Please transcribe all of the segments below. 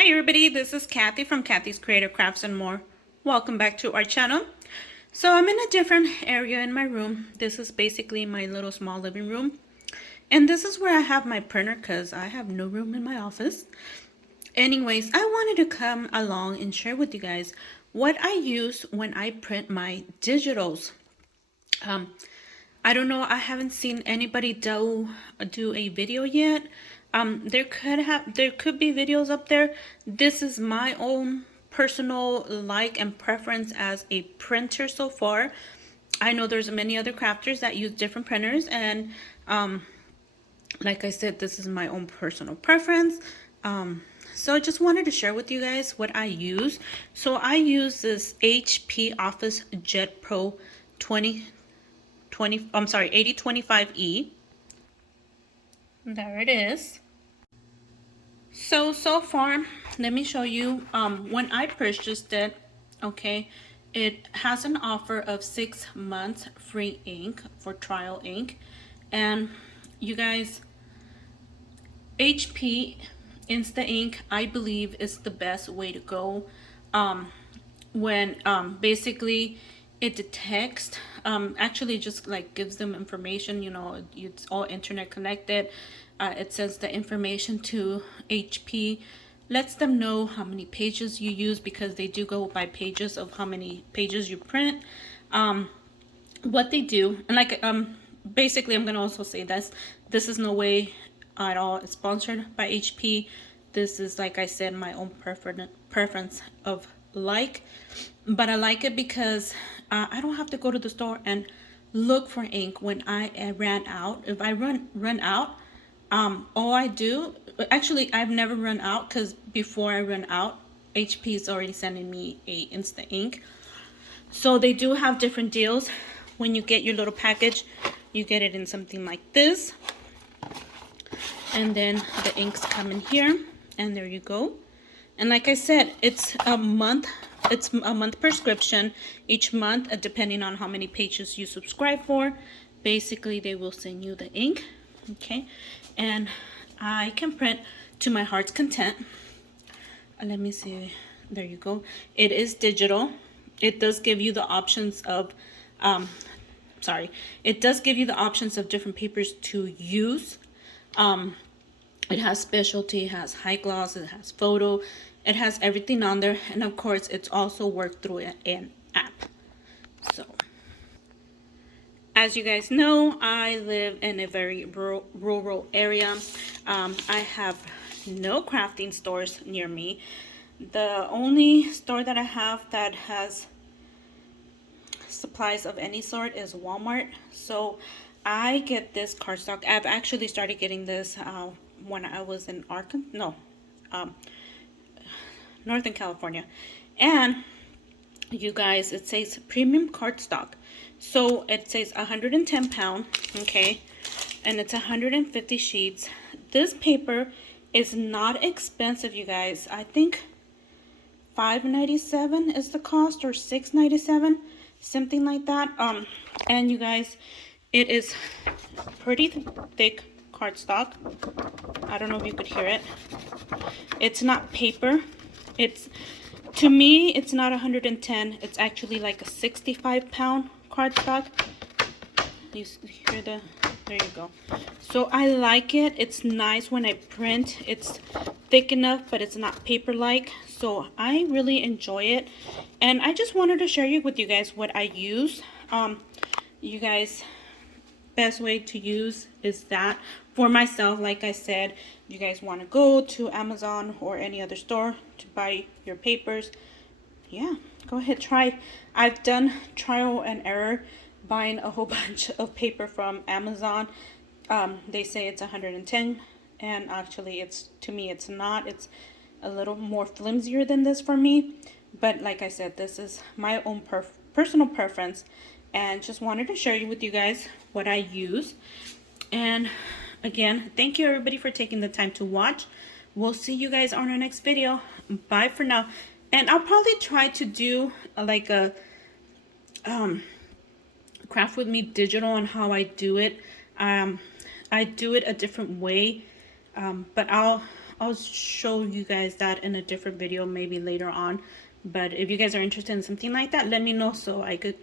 Hi everybody, this is Kathy from Kathy's Creative Crafts and More. Welcome back to our channel. So I'm in a different area in my room. This is basically my little small living room. And this is where I have my printer because I have no room in my office. Anyways, I wanted to come along and share with you guys what I use when I print my digitals. I don't know, I haven't seen anybody do a video yet. There could be videos up there. This is my own personal like and preference as a printer so far. I know there's many other crafters that use different printers, and like I said, this is my own personal preference. So I just wanted to share with you guys what I use. So I use this HP Office Jet Pro 8025E. There it is. So far, let me show you. When I purchased it, okay, it has an offer of 6 months free ink for trial ink. And you guys, HP Insta Ink, I believe, is the best way to go. When basically it detects, actually just like gives them information, you know, it's all internet connected. It sends the information to HP, lets them know how many pages you use, because they do go by pages of how many pages you print. What they do, and like basically I'm gonna also say this is no way at all sponsored by HP. This is, like I said, my own preference of like, but I like it because I don't have to go to the store and look for ink when I ran out. If I run out, all I do, actually I've never run out, because before I run out, HP is already sending me a Insta Ink. So they do have different deals. When you get your little package, you get it in something like this, and then the inks come in here, and there you go. And like I said, it's a month prescription. Each month, depending on how many pages you subscribe for, basically they will send you the ink. Okay, and I can print to my heart's content. Let me see. There you go. It is digital. It does give you the options of it does give you the options of different papers to use. It has specialty, it has high gloss, it has photo, it has everything on there, and of course it's also worked through an app. So as you guys know, I live in a very rural area. I have no crafting stores near me. The only store that I have that has supplies of any sort is Walmart. So I get this cardstock. I've actually started getting this when I was in Northern California. And you guys, it says premium cardstock. So it says 110 pound, okay, and it's 150 sheets. This paper is not expensive, you guys. I think $5.97 is the cost, or $6.97, something like that. And you guys, it is pretty thick cardstock. I don't know if you could hear it. It's not paper. To me, it's not 110. It's actually like a 65-pound cardstock. You hear there you go. So I like it. It's nice when I print. It's thick enough, but it's not paper-like. So I really enjoy it. And I just wanted to share with you guys what I use. You guys, best way to use is that. For myself, like I said, you guys want to go to Amazon or any other store to buy your papers, yeah, go ahead, try. I've done trial and error buying a whole bunch of paper from Amazon. They say it's 110, and actually to me it's not. It's a little more flimsier than this for me, but like I said, this is my own personal preference, and just wanted to share with you guys what I use. And again, thank you everybody for taking the time to watch. We'll see you guys on our next video. Bye for now. And I'll probably try to do like a craft with me digital on how I do it. I do it a different way, but I'll I'll show you guys that in a different video maybe later on. But if you guys are interested in something like that, let me know so I could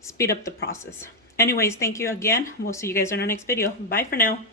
speed up the process. Anyways, thank you again. We'll see you guys in our next video. Bye for now.